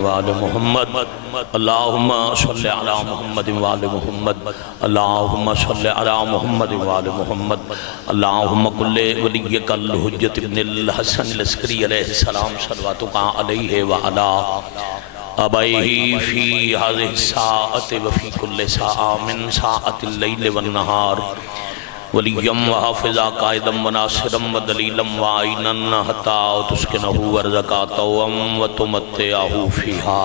وآل محمد اللہم صلی علی محمد وآل محمد اللہم صلی علی محمد وآل محمد اللہم کل ولیک الحجت ابن الحسن العسکری علیہ السلام صلواتک علیہ وعلا آبائہ فی هذه الساعة وفی کل ساعة من ساعة اللیل والنہار ولیم و حافظہ قائدم و ناصرم و دلیلم و آئینن حتی تسکنہو ورزکاتوم و تمتعہو فیہا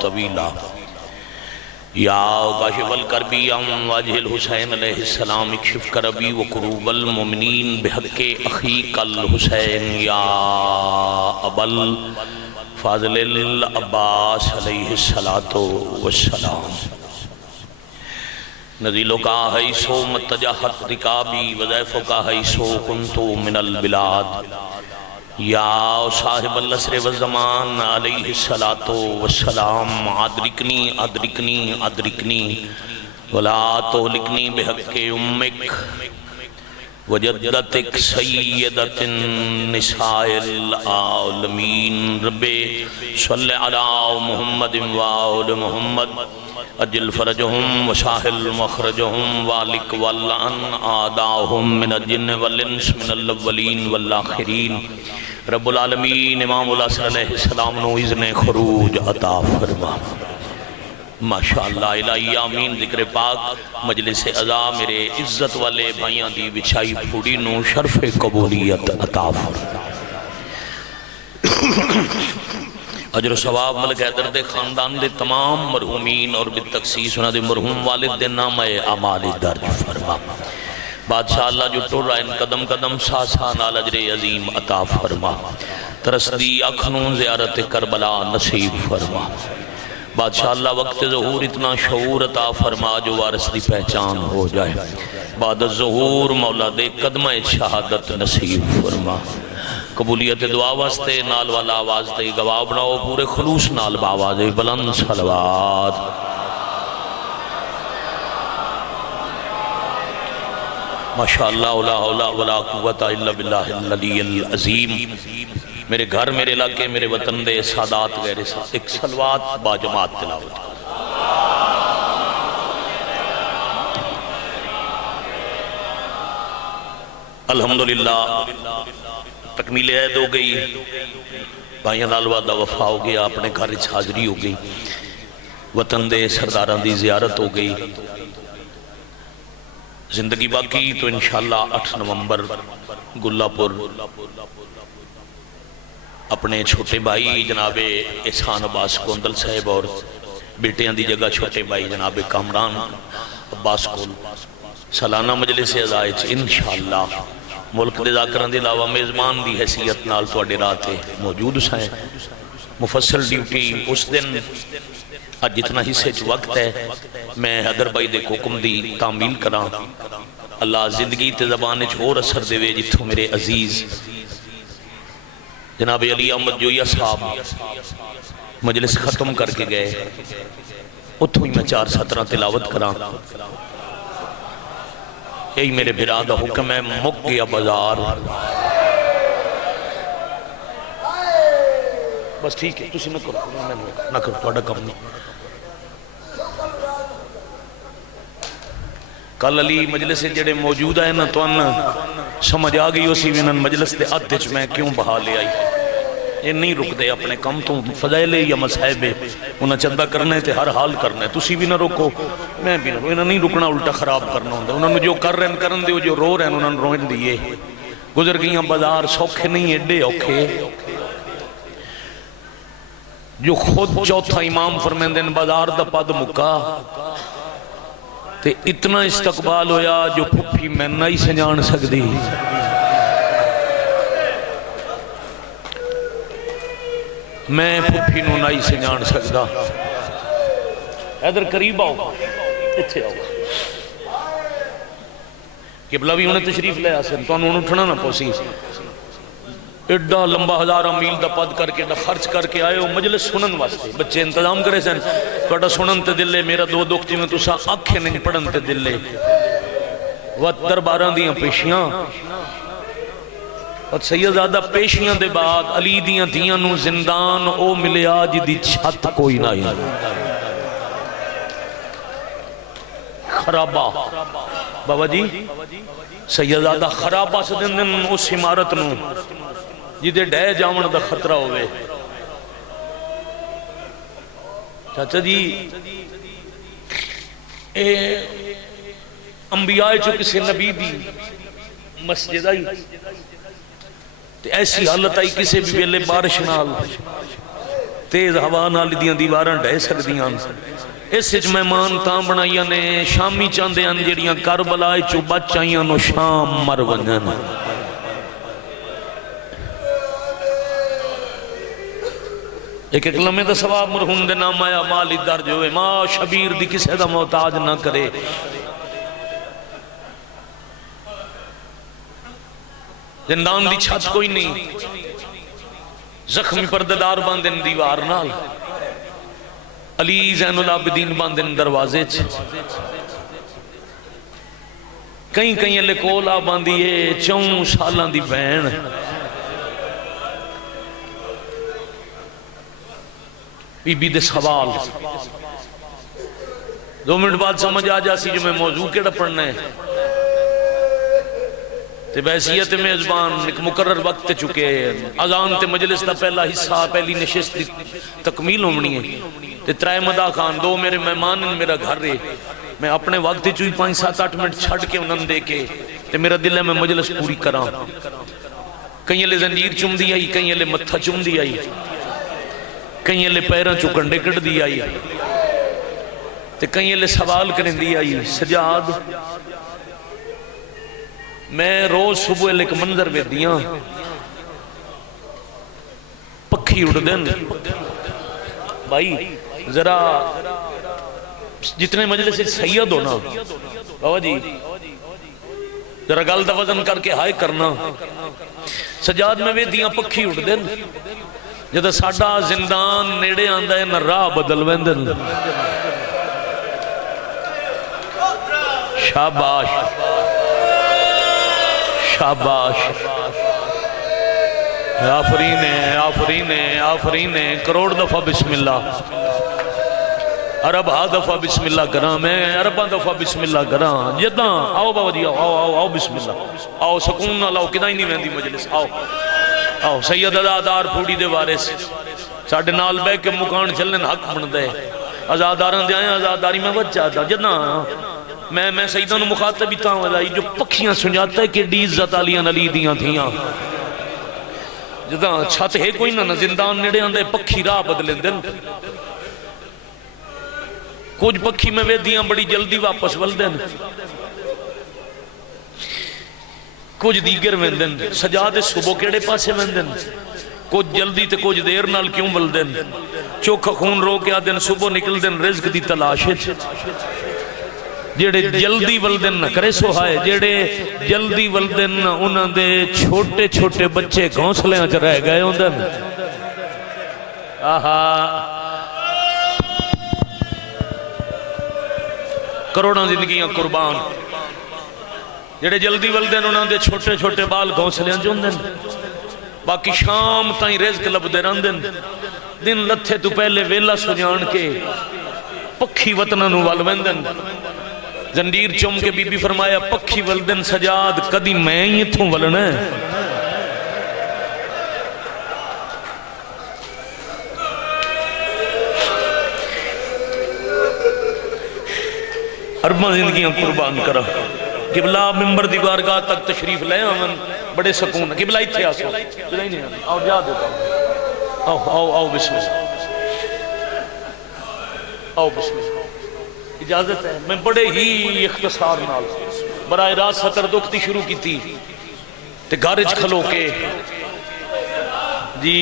طویلا یا کاشف الکربی ام واجہ الحسین علیہ السلام اکشف کربی و قروب المؤمنین بحق اخیق الحسین یا ابل فاضل العباس علیہ السلام نزیلو کا حیثو متجہت رکابی وضیفو کا حیثو کنتو من البلاد یا صاحب الاسر والزمان علیہ السلام ادرکنی ادرکنی ادرکنی ولا تہلکنی بحق امک وجدتک سیدت النساء العالمین رب صلی علی محمد وآل محمد اجل فرجہم وساہل مخرجہم والک واللعن آداہم من الجن والانس من الاولین والآخرین رب العالمین امام العصر علیہ السلام نو اذن خروج عطا فرما ماشاءاللہ الہی آمین ذکر پاک مجلس عزا میرے عزت والے بھائیاں دی بچھائی پھوڑی نو شرف قبولیت عطا فرما اجر و ثواب ملک حیدر دے خاندان دے تمام مرحومین اور بالتخصیص انہاں دے مرحوم والد دے نام اعمال درج فرما بادشاہ اللہ جو ٹر رہا ان قدم قدم ساسا نال اجر عظیم عطا فرما ترسدی اکھنوں زیارت کربلا نصیب فرما بادشاہ اللہ وقت ظہور اتنا شعور عطا فرما جو وارث دی پہچان ہو جائے بعد الظہور مولا دے قدمہ شہادت نصیب فرما قبولیت دعا واسطے نال والا آواز دے گواہ بناؤ پورے خلوص نال باواز بلند صلوات ماشاءاللہ لا حول ولا قوت الا باللہ العلی العظیم میرے گھر میرے علاقے میرے وطن دے سادات غیر ایک صلوات با جماعت تلاوت الحمدللہ تکمیل عید ہو گئی بھائیاں نال وعدہ وفا ہو گیا اپنے گھر حاضری ہو گئی وطن دے سرداران دی زیارت ہو گئی زندگی باقی تو انشاءاللہ 8 نومبر گلہ پور اپنے چھوٹے بھائی جناب احسان عباس گوندل صاحب اور بیٹیاں دی جگہ چھوٹے بھائی جناب کامران عباس کول سالانہ مجلس عزائج انشاءاللہ ملک دے ذاکران دے علاوہ میزبان دی حیثیت نال تو اڈے راتے موجود سائیں مفصل ڈیوٹی اس دن آج جتنا حصے چ وقت ہے میں حیدر بھائی دے حکم دی تعمیل کراں اللہ زندگی تے زبان چھوڑ اثر دے وے جتھوں میرے عزیز جناب علی احمد جویہ صاحب مجلس ختم کر کے گئے اتھوں ہی میں 4 سطرہ تلاوت کراں یہی میرے بھرادہ حکم ہے مک گیا بازار بس ٹھیک ہے تسی نہ کرو توڑا کم نہیں کل علی مجلس جڑے موجود ہیں نا تو سمجھ آگئی اسی وینن مجلس دے عدچ میں کیوں بہا لے آئی یہ نہیں رک دے اپنے کم تو فضائلے یا مسائبے انہیں چندہ کرنے تھے ہر حال کرنے تسی بھی نہ روکو میں بھی نہ رو انہیں نہیں رکنا الٹا خراب کرنا ہوندہ انہوں نے جو کر رہے ہیں کرن دے جو رو رہے ہیں انہوں نے روئن دیئے گزر گئیاں بازار سوکھے نہیں ایڈے اوکھے جو خود چوتھا امام فرمیندن بازار دا پد مکا تے اتنا استقبال ہویا جو پھپھی میں نہیں سنجان سکتی میں پھپھی نو نہیں سنجان سکتا ادھر قریب آؤ اتھے آؤ قبلہ بھی انہیں تشریف لے آسن تو انہوں اٹھنا نہ پوسی ایڈا لمبا 1000 میل دا پد کر کے خرچ کر کے آئے ہو مجلس سنن واسطے بچے انتظام کرے سن توڑا سنن تے دلے میرا دو دکھتی میں تو سا آنکھیں نہیں پڑھن تے دلے وقت درباران دیاں پیشیاں اور سیدزادہ پیشیاں دے بعد علی دیاں دیاں نو زندان او ملیا جدی چھت کوئی نہیں، خرابہ بابا جی سیدزادہ خرابہ سے دن دن اس عمارت نو جدے ڈے جامن دا خطرہ ہوئے. چاچا جی اے انبیاء چو کسی نبی دی مسجد آئی تے ایسی حالت آئی کسی بھی ویلے بارش نال تیز ہوا نال دیاں دیواراں ڈھے سکدیاں. اس وچ مہمان تاں بنائیاں نے شامی چاندے ان جڑیاں کربلا چو بچ آئیاں نو شام مر ونجن. ایک ایک لمحے دا ثواب مرحوم دے نام آیا مالی درج ہوئے ماں شبیر دی کسے دا محتاج نہ کرے. زندان دی چھت کوئی نہیں، زخمی پردیدار باندن دیوار نال، علی زین العابدین باندن دروازے چ، کہیں کہیں لے کولا باندیے 4 سالاں دی بہن. بی بی دے سوال 2 منٹ بعد سمجھ آ جاسی جو میں موضوع کیڑا پڑھنا ہے. تے بحثیت میزبان ایک مقرر وقت چکے اذان تے مجلس دا پہلا حصہ پہلی نشست دی تکمیل ہونی ہے. تے 3 مدا خان 2 میرے مہمان میرا گھر رہے، میں اپنے وقت چوئی 5-7-8 منٹ چھڑ کے انہوں دے کے تے میرا دل ہے میں مجلس پوری کراں. کہیں لے زنجیر چم دی آئی، کہیں لے متھا چم دی آئی، کہیں لے پیران چو کنڈے کٹ دی آئی تے کہیں لے سوال کریں دی آئی. سجاد میں روز صبح ایک منظر وے دیاں پکھی اڑ دن بھائی ذرا جتنے مجلس سید ہونا بابا جی ذرا گل دا وزن کر کے ہائے کرنا. سجاد میں وے دیاں پکھی اڑ دن جدہ ساڑھا زندان نیڑے آندہ ہے نہ راہ بدل ویندن. شاباش شاباش آفرین ہے آفرین ہے آفرین ہے. کروڑ دفعہ بسم اللہ، عرب ہا دفعہ بسم اللہ کراں، میں عربہ دفعہ بسم اللہ کراں. جداں آؤ بابا جی آؤ آؤ آؤ بسم اللہ آؤ سکون نہ لاؤ کداں ہی نہیں ویندی مجلس. آؤ آؤ سید ازادار پھوڑی دے وارث ساڑھے نال بے کے مکان چلن حق بن دے. ازاداران دے آئیں ازاداری میں بچہ تھا جداں میں سیدہ نو مخاطب بھی تاں وزائی جو پکھیاں سنجاتا ہے کہ ڈیز زتالیاں علی دیاں تھیاں. جداں چھت ہے کوئی نہ زندان نیڑے آندے پکھی راہ بدلیں دن. کچھ پکھی میں وے دیاں بڑی جلدی واپس ول دن، کچھ دیگر ویندن. سجاد صبح کیڑے پاسے ویندن، کچھ جلدی تے کچھ دیر نال کیوں ول دن. چوکھا خون رو کے آدن صبح نکل دن رزق دی تلاشے. جیڑے جلدی ولدن نہ کرے سو ہائے، جیڑے جلدی ولدن انہاں دے چھوٹے چھوٹے بچے گھونسلے آج رہ گئے ہوندن. آہا کروڑاں زندگیاں قربان. جیڑے جلدی ولدن انہاں دے چھوٹے چھوٹے بال گھونسلے آج ہوندن. باقی شام تائیں رزق لب دے رندن. دن لتھے تو پہلے ویلا سجان کے پکھی وطنہ نو والوندن. زنجیر چم کے بی بی فرمایا پکھی ولدن سجاد کدی میں ہی تھوں ولنا ہے. ارباں زندگیاں قربان کرا. قبلہ ممبر دی بارگاہ تک تشریف لے آمن بڑے سکون. قبلہ ہی تھے آسو آؤ جا دیتا ہوں. آؤ آؤ آؤ بسم اللہ آؤ بسم اللہ. اجازت ہے میں بڑے ہی اختصار نال براہ راست سطر دکھتی شروع کی تھی تے گارج کھلو کے جی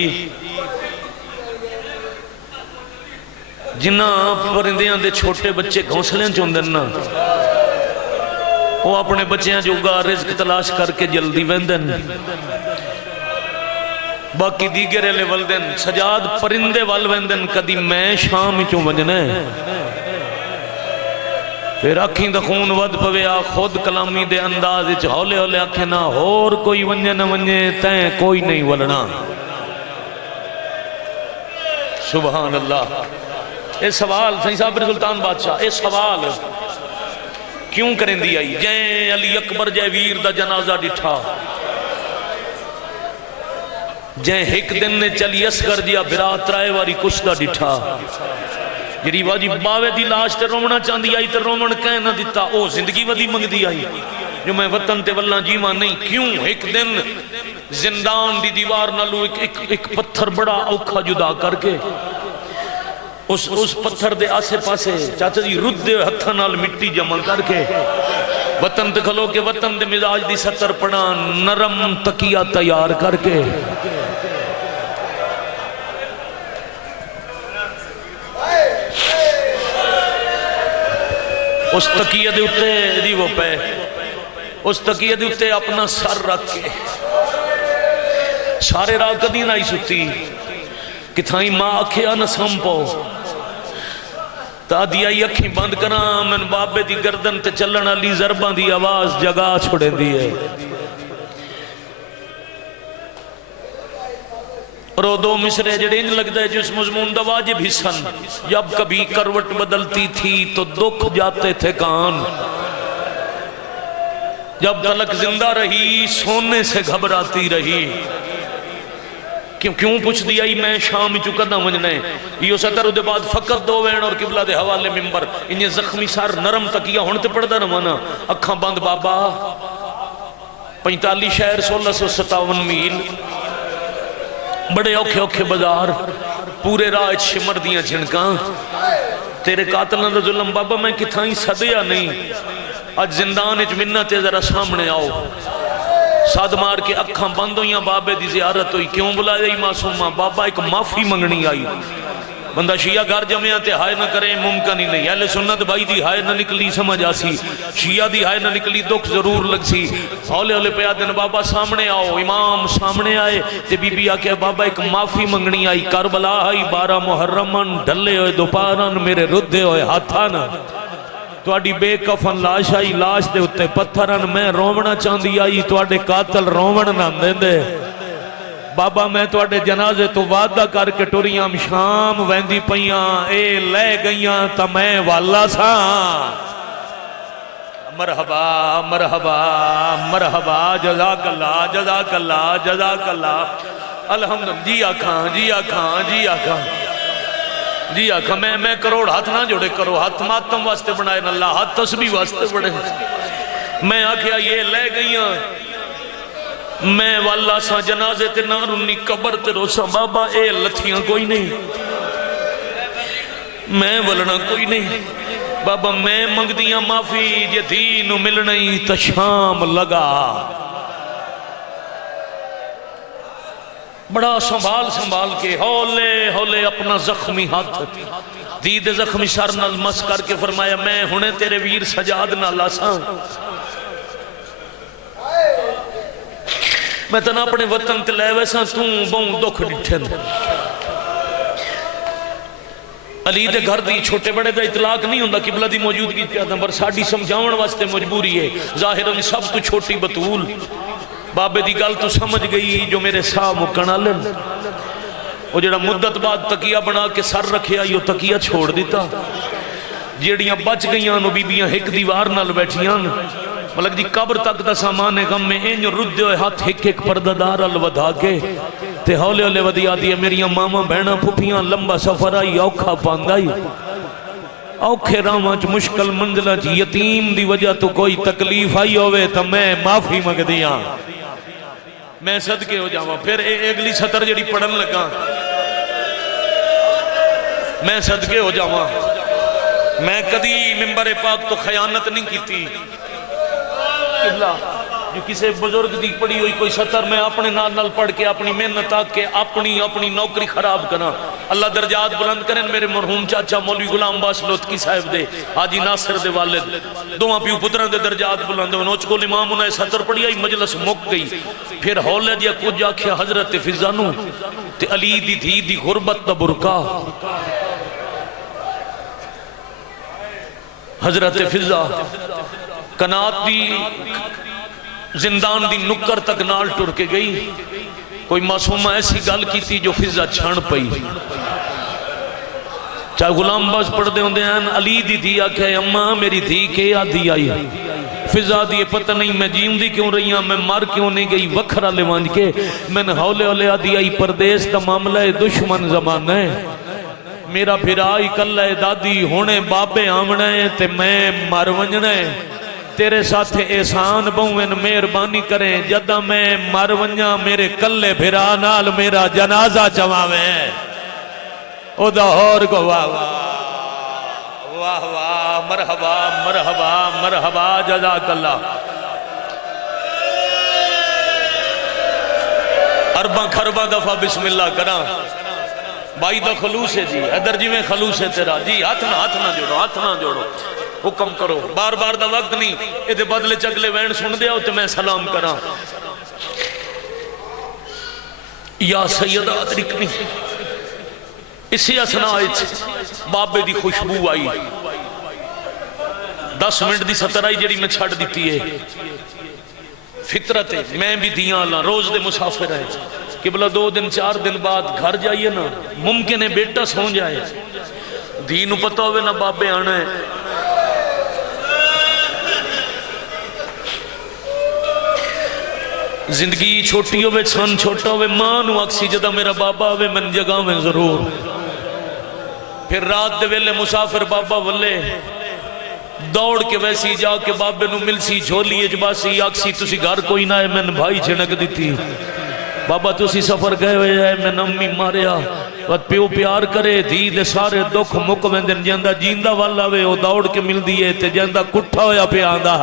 جنہ پرندیاں دے چھوٹے بچے گھونسلیں چوندن نا وہ اپنے بچیاں جو گا رزق تلاش کر کے جلدی ویندن. باقی دیگر لے ولدن. سجاد پرندے وال ویندن کدی میں شام چوں ونجنے پھر اکھیں دا خون ود پویا خود کلامی دے انداز وچ ہولے ہولے آکھے نہ اور کوئی ونجے نہ ونجے تیں کوئی نہیں ولنا. سبحان اللہ. اے سوال سائیں صاحب سلطان بادشاہ اے سوال کیوں کریں دی آئی جائیں علی اکبر جائے ویر دا جنازہ ڈٹھا جائیں ایک دن نے چلی اسگر جیا برات رائے واری کشتہ ڈٹھا جڑی واجی باوے دی لاش تے رومنا چاندی آئی تے رومن کہہ نہ دیتا او زندگی ودی منگ دی آئی جو میں وطن تے واللہ جیمہ نہیں. کیوں ایک دن زندان دی دیوار نالو ایک پتھر بڑا اوکھا جدا کر کے اس پتھر دے آسے پاسے چاچا جی رد دے ہتھا نال مٹی جمع کر کے وطن تے کھلو کے وطن دے مزاج دی ستر پڑا نرم تکیہ تیار کر کے اس تکیہ دے اتے دی وہ پہ اس تکیہ دے اتے اپنا سر رکھ کے سارے راہ کدی نہ ہی ستی کہ تھائی ماں اکھیا نہ سمپو تا دیا ہی اکھیں بند کرنا من بابے دی گردن تے چلن علی ضربان دی آواز جگا چھوڑے دیئے رو دو مصرے جڑے ان لگتا ہے جس مضمون دا واجب حصن جب کبھی کروٹ بدلتی تھی تو دکھ جاتے تھے کان جب تلک زندہ رہی سونے سے گھبراتی رہی کیوں پوچھ دیا ہی میں شام چکا نہ منجنے یہ ستر دے بعد فقط دو وین اور قبلہ دے حوالے ممبر انہیں زخمی سار نرم تکیہ ہونے تے پڑھ دا نہ مانا اکھاں بند بابا 45 شہر 1657 میل بڑے اوکھے اوکھے بازار پورے راہ شمر دیاں جھنکاں تیرے قاتل نہ ظلم بابا میں کتھائیں صدیہ نہیں آج زندان اچ منت ذرا سامنے آؤ ساتھ مار کے اکھاں بند ہوئیاں بابے دی زیارت ہوئی کیوں بلا جائی معصومہ بابا ایک معافی منگنی آئی بندہ شیعہ گھر جمعیاں تے ہائے نہ کریں ممکن ہی نہیں اہل سنت بھائی دی ہائے نہ نکلی سمجھ آسی شیعہ دی ہائے نہ نکلی دکھ ضرور لگ سی ہولے ہولے پہ آدھن بابا سامنے آؤ امام سامنے آئے تے بی بی آکے بابا ایک معافی منگنی آئی کربلا آئی 12 محرمن ڈھلے ہوئے دوپارن میرے ردے ہوئے ہاتھانا تو اڈی بے کفن لاش آئی لاش دے اتے پتھرن میں رومنا چاندی آئی تو اڈے قاتل رومن نہ دے بابا میں تو اڈے جنازے تو وعدہ کر کے ٹوریاں شام ویندی پئیاں اے لے گئیاں تا میں والا سا مرحبا مرحبا مرحبا جزاک اللہ جزاک اللہ جزاک اللہ الحمدللہ جی آکھاں جی آکھاں جی آکھاں جی آکھا میں کروڑ ہاتھ نہ جوڑے کرو ہاتھ ماتم واسطے بنائے اللہ ہاتھ تسبیح واسطے بڑھے میں آکھیا یہ لے گئیاں میں واللہ سا جنازے تے نارونی قبر تے روسا بابا اے لتھیاں کوئی نہیں میں ولنا کوئی نہیں بابا میں منگ دیاں معافی یہ دین ملنی تشام لگا بڑا سنبھال کے ہولے ہولے اپنا زخمی ہاتھ دید زخمی سر نال مس کر کے فرمایا میں ہونے تیرے ویر سجاد نہ لاساں میں تنا اپنے وطن تے لے ویسا توں بہوں دکھ ڈٹھن علی دے گھر دی چھوٹے بڑے دا اطلاق نہیں ہوندہ قبلہ دی موجودگی کیا تھا پر ساڑھی سمجھاون واسطے مجبوری ہے ظاہراً سب تو چھوٹی بطول بابے دی گل تو سمجھ گئی جو میرے ساہ مکنا لن وہ جڑا مدت بعد تکیہ بنا کے سر رکھیا یہ تکیہ چھوڑ دیتا جیڑیاں بچ گئیاں نو بی بیاں ایک دیوار نال بیٹھیاں ملک دی قبر تک دا سامان غم میں این جو رد ہوئے ہاتھ ایک پردہ دار الودھا کے تے ہولے ہولے ودی آدھی ہے میریاں ماما بہنہ پھپیاں لمبا سفر آئی اوکھا پاندائی اوکھے رامچ مشکل منزلہ چی یتیم دی وجہ تو کوئی تکلیف آئی ہوئے تو میں معافی مگ دیاں میں صدقے ہو جاؤں پھر اگلی سطر جڑی پڑھن لگا میں صدقے ہو جاؤں میں کدی ممبر پاک تو خیانت نہیں کیتی قبلہ جو کسی بزرگ دی پڑی ہوئی کوئی سطر میں اپنے نال پڑھ کے اپنی محنت آکے اپنی نوکری خراب کرنا اللہ درجات بلند کریں میرے مرحوم چاچا مولوی غلام باس لوتکی صاحب دے حاجی ناصر دے والد دوہاں پیو پتران دے درجات بلند ہوئے نوچ کو امام انہیں سطر پڑی آئی مجلس مک گئی پھر ہولے دیا کچھ جاکھیا حضرت فضانو تے علی دی دھی دی غربت دا برکا حضرت فضا کنات دی زندان دی نکر تک نال ٹر کے گئی. کوئی معصومہ ایسی گل کی تھی جو فضا چھڑ پئی. چاہے غلام باز پڑھ دے ہوندے ہیں علی دی دھی آکھے اماں میری دھی کے آدھی آئی. فضا دی پتہ نہیں میں جیوں دی کیوں رہی ہوں، میں مر کیوں نہیں گئی. وکھرا لے وانج کے میں نے ہولے ہولے آدھی آئی. پردیس دا معاملہ دشمن زمانہ ہے. میرا بھرائی کل ہے دادی ہونے بابے آمنے تے میں مر ونجنے. تیرے ساتھ احسان بہویں مہربانی کریں جدہ میں مر ونجا میرے کلے بھرا نال میرا جنازہ چواویں. او دہور کو واہ واہ واہ واہ مرحبا مرحبا مرحبا جزاک اللہ. ارباں کھرباں دفعہ بسم اللہ کرا. بھائی دا خلوص ہے جی ادھر جی میں خلوص ہے تیرا جی. ہاتھ نہ جوڑو ہاتھ نہ جوڑو حکم کرو. بار بار دا وقت نہیں یہ دے بدلے چگلے وین سن دیا تو میں سلام کرا. یا سیدہ ادرکنی اسی اسنا بابے دی خوشبو آئی. 10 منٹ دی ستر آئی جڑی میں چھڑ دیتی ہے. فطرت ہے میں بھی دیاں اللہ روز دے مسافر ہے. قبلہ 2 دن 4 دن بعد گھر جائیے نا ممکن ہے بیٹا سو جائے دینو پتہ ہوئے نا بابے آنا ہے. زندگی چھوٹی ہوئے چھن چھوٹا ہوئے ماں نو اکسی جدہ میرا بابا ہوئے من جگہ میں ضرور. پھر رات دے ویلے مسافر بابا ولے دوڑ کے ویسی جا کے بابے نو ملسی جھولی اجباسی اکسی تسی گھر کوئی نہ ہے میں بھائی چھنک دیتی. بابا تسی سفر گئے ہوئے ہے میں نمی ماریا وقت پیو پیار کرے دھی دے سارے دکھ مکمن دن جاندہ جیندہ والا وے وہ دوڑ کے مل دیئے تے جاندہ کٹھا ہویا پہ آندہ.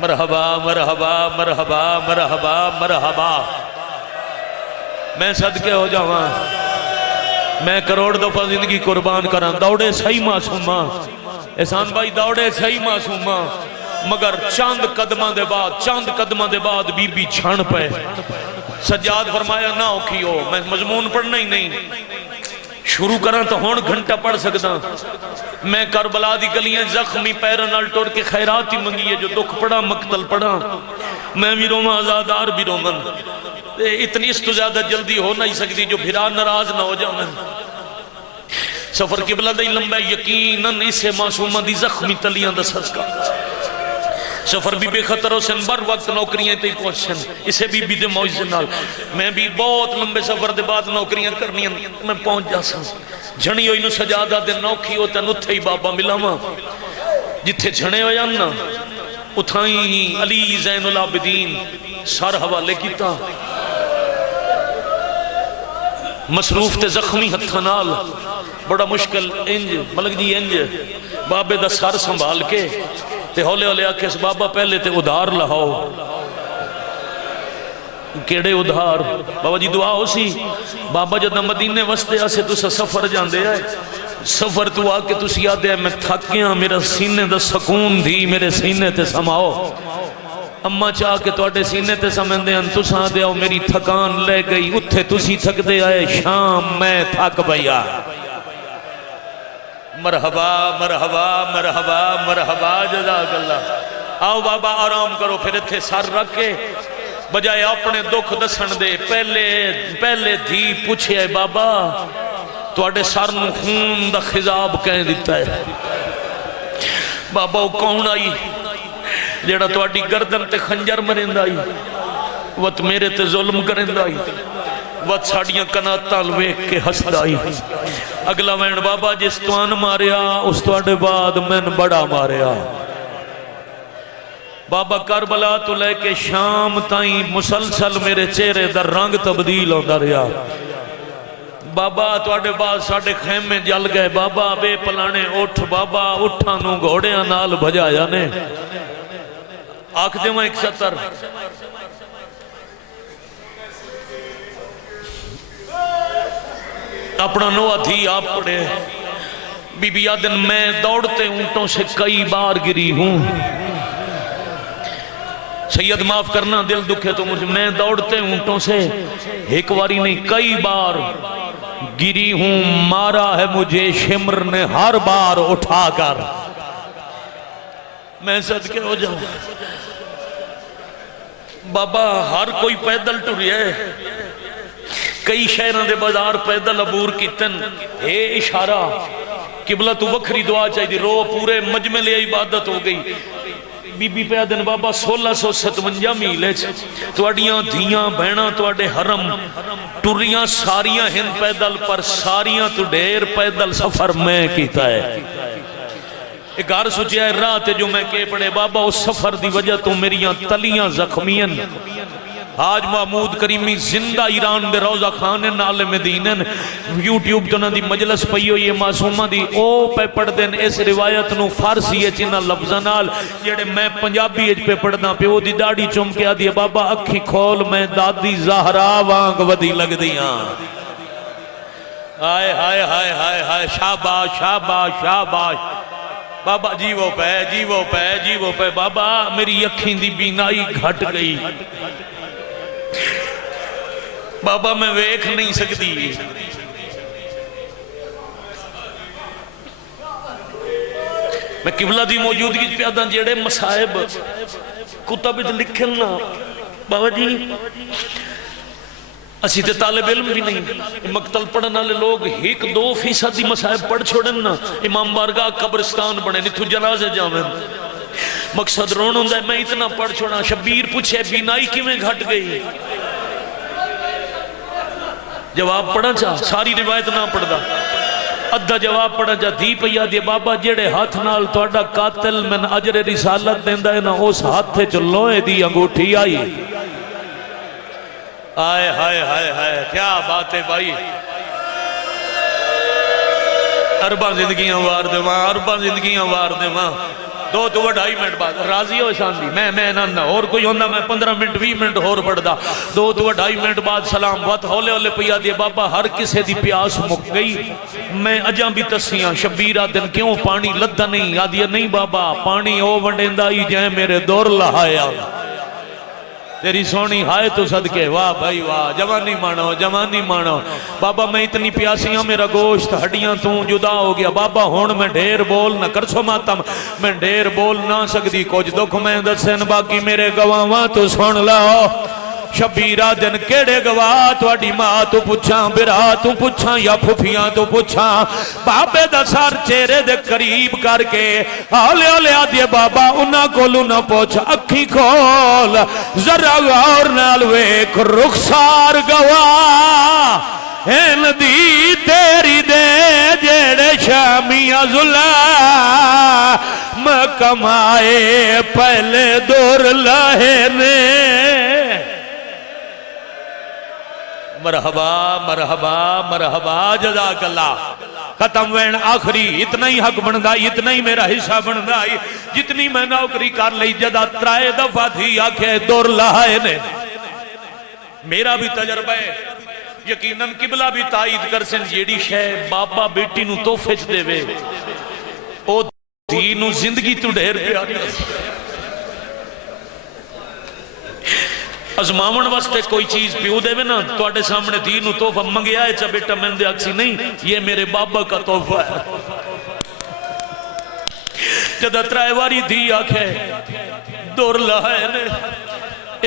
مرحبا مرحبا مرحبا مرحبا مرحبا. میں صدقے ہو جاواں میں کروڑ دفعہ زندگی قربان کران. دوڑے صحیح معصومہ احسان بھائی دوڑے صحیح معصومہ مگر چاند قدمہ دے بعد بی بی چھان پہ. سجاد فرمایا نہ اوکھی ہو میں مضمون پڑھنا ہی نہیں شروع کرنا تو ہون گھنٹہ پڑھ سکتا. میں کربلا دی گلیاں زخمی پیرن الٹور کے خیراتی منگی ہے جو دکھ پڑا مقتل پڑا. میں بھی رومہ آزادار بھی رومن اتنی اس تو زیادہ جلدی ہو نہیں سکتی جو بھرا ناراض نہ ہو جاؤں. سفر قبلہ دی لمبا یقیناً اسے معصومہ دی زخمی تلیاں دا صدقہ. سفر بھی بے خطر ہو سن بر وقت نوکریاں تے پہنچن اسے بھی دے معجزے نال. میں بھی بہت لمبے سفر دے بعد نوکریاں کرنی میں پہنچ جا سا. جھنی ہوئی نو سجادہ دے نوکھی ہوتا نتھے ہی بابا ملا ماں جتھے جھنے ہو جاننا اتھائیں علی زین العابدین سار حوالے کیتا. مصروف تے زخمی ہتھا نال بڑا مشکل انج ملک جی انج بابے دا سار سنبھال کے تے ہولے ہولے آکے اس بابا پہلے تے ادھار لہاؤ. کیڑے ادھار بابا جی دعا ہو سی. بابا جدہ مدینے وستے آسے تو سفر جاندے آئے سفر تو آکے تو یاد ہے میں تھک گیا میرا سینے دا سکون دی میرے سینے تے سماؤ. اماں چاہ کے تو اٹھے سینے تے سمندے ہیں تو ساں دے آؤ میری تھکان لے گئی اتھے تسی تھک دے آئے شام میں تھک بھیا. مرحبا مرحبا مرحبا مرحبا جزاک اللہ. آؤ بابا آرام کرو پھر اتھے سر رکھ کے بجائے اپنے دکھ دسن دے پہلے دھی پوچھے آئے بابا تو اٹھے سر نو خون دا خضاب کہیں دیتا ہے. بابا وہ کون آئی جیڑا تو اٹھی گردن تے خنجر مرند آئی وقت میرے تے ظلم کرند آئی وقت ساڑیاں کناتال ویک کے حسد آئی. اگلا وین بابا جس توان ماریا اس توڑے بعد میں بڑا ماریا. بابا کربلا تو لے کے شام تائیں مسلسل میرے چہرے در رنگ تبدیل ہوتا رہا. بابا توڑے بعد ساڑے خیمے جل گئے بابا بے پلانے اٹھ بابا اٹھانو گھوڑیاں نال بھجایا نے. آکھ دے میں ایک سطر اپنا نوہ تھی آپ پڑے بی بی آدن میں دوڑتے اونٹوں سے کئی بار گری ہوں. سید معاف کرنا دل دکھے تو مجھے میں دوڑتے اونٹوں سے ایک واری نہیں کئی بار گری ہوں مارا ہے مجھے شمر نے ہر بار اٹھا کر، میں صدقے ہو جاؤں بابا ہر کوئی پیدل ٹریا ہے، کئی شہروں دے بازار پیدل عبور کیتن، اے اشارہ قبلہ تو وکھری دعا چاہیے رو پورے مجمع لے عبادت ہو گئی۔ بی بی پہ دن بابا 1657 میلے تواڈیاں دھیاں بہناں تواڈے حرم ٹریاں ساریاں ہن پیدل، پر ساریاں تو ڈھیر پیدل سفر میں کیتا ہے۔ ایک گھر سوچیا ہے رات جو میں کے پڑے بابا اس سفر دی وجہ تو میریاں تلیاں زخمین، آج محمود کریمی زندہ ایران دے روزہ خانے نال مدینن یوٹیوب تو نہ دی مجلس پئی ہوئی ہے معصومہ دی او پہ پڑھ دین اس روایت نو فارسی ہے چنہ لفظہ نال جڑے میں پنجابی ایج پہ پڑھنا پہ وہ دی داڑی چمکے آ دیا بابا اکھی کھول میں دادی زہرا وانگ ودی لگ دیاں۔ آئے ہائے ہائے ہائے ہائے شاباش شاباش شاباش بابا جیوو پہ جیوو پہ جیوو پہ بابا میری اکھیں دی بینائی گھٹ گئی بابا میں ویکھ نہیں سکتی، میں قبلہ دی موجودگی پیادہ جیڑے مسائب کتب لکھن نا بابا جی اسی تے طالب علم بھی نہیں، مقتل پڑھنا لے لوگ 1-2% دی مسائب پڑھ چھوڑن نا امام بارگاہ قبرستان بنے نہیں تو جنازے جاویں مقصد رون ہوں ہے میں اتنا پڑھ چھوڑا۔ شبیر پوچھے بینائی کیویں گھٹ گئی، جواب پڑھا چاہ ساری روایت نہ پڑھ دا ادھا جواب پڑھا جا دی پیا دی بابا جڑے ہاتھ نال توڑا قاتل من اجر رسالت دیندہ ہے نا اس ہاتھ تھے چلوئے دی انگوٹھی آئی۔ آئے ہائے ہائے ہائے کیا بات ہے بھائی، ارباں زندگیاں وار دے ماں ارباں زندگیاں وار دے ماں دو تو 2.5 منٹ بعد راضی ہو شان دی میں نہ اور کوئی ہوندہ میں 15 منٹ 20 منٹ اور پڑھ دا 2 تو 2.5 منٹ بعد سلام بات ہولے ہولے پیا دیا بابا ہر کسے دی پیاس مک گئی۔ میں اجاں بھی تسیاں شبیرہ دن کیوں پانی لدہ نہیں آدیا نہیں بابا پانی او ونڈیندہ ہی جائیں میرے دور لہایا تیری سونی ہائے تو صدقے واہ بھائی واہ جوانی مانو بابا میں اتنی پیاسیاں میرا گوشت ہڈیاں تو جدا ہو گیا بابا ہون میں ڈھیر بول نہ کر سو ماتم میں ڈھیر بول نہ سکتی کچھ دکھ میں دسن باقی میرے گواہاں تو سن لاؤ۔ شبیرہ دن کیڑے گواہ توڑی ماں تو پوچھاں برا تو پوچھاں یا پھوپیاں تو پوچھاں بابے دا سار چہرے دے قریب کر کے آلے آلے آدھے بابا انہاں کولو نہ پوچھ اکھی کھول ذرا غور نال ویک رخسار گواہ این دی تیری دے جیڑے شامیاں ظلم کمائے پہلے دور لہے نے۔ مرحبا مرحبا مرحبا جزاک اللہ ختم وین آخری اتنا ہی حق بندائی اتنا ہی میرا حصہ بندائی جتنی میں نوکری کر لئی جدا 3 دفعہ تھی آکھے دور لہائے نے۔ میرا بھی تجربہ ہے یقیناً قبلہ بھی تائید کر سن جیڑی شہ بابا بیٹی نو تو فچ دے وے او دینو زندگی تو ڈھیر پیاری ازماون واسطے کوئی چیز پیو دے وے نا توڑے سامنے دینو تحفہ منگیا ہے چا بیٹا میں دے اکسی نہیں یہ میرے بابا کا تحفہ ہے۔ جدہ 3 واری دی آکھے دور لہائے نے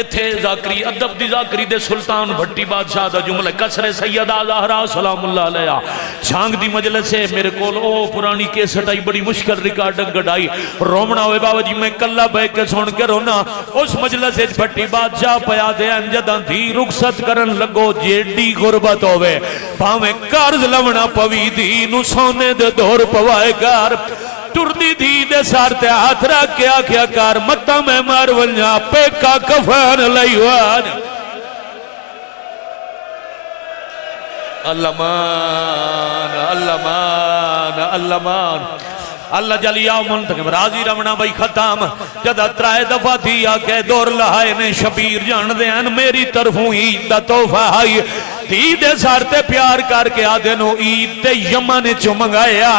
اتھے ذاکری ادب دی ذاکری دے سلطان بھٹی بادشاہ دا جملہ کسر سیدہ زہرا سلام اللہ علیہ چھانگ دی مجلس سے میرے کول او پرانی کیسٹ آئی بڑی مشکل ریکارڈنگ گڑائی رومنا ہوئے بابا جی میں کلہ بے کے سون کے رونا اس مجلس سے بھٹی بادشاہ پیا دے انجدہ دی رخصت کرن لگو جیڑی غربت ہوئے بھاویں قرض لونا پوی دی نو سونے دے دور پوائے گار ٹردی دی دے سارتے ہاتھ رکھ کے آکھیا کار متا میں مار ولیا پیکا کفان لئیوان اللہ مان اللہ مان اللہ مان اللہ جلی آؤ منتقم راضی رمنا بھائی ختم جدہ 3 دفعہ تھی آکے دور لہائے نے شبیر جان دے ہیں میری طرفوں ہی دا توفہ آئی دھی دے سارتے پیار کر کے آدھے نو عید دے یمن چو منگایا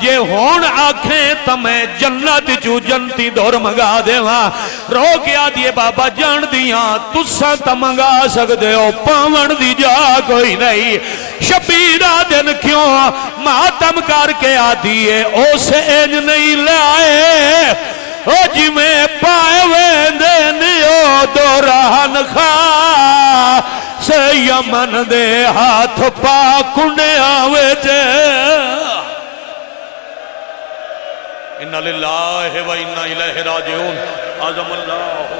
یہ ہون آنکھیں تمہیں جنت چو جنتی دور منگا دے وہاں رو کے آدھے بابا جان دیاں تسا تا منگا سکتے ہو پاون دی جا کوئی نہیں شبیرہ دن کیوں ماتم کر کے آدھی ہے اسے انج نہیں لائے او جی میں پائے ویندے نیو دوران خواہ سے یمن دے ہاتھ پاکنے آوے جے انہا للہ و انہا الہ راجعون عظم اللہ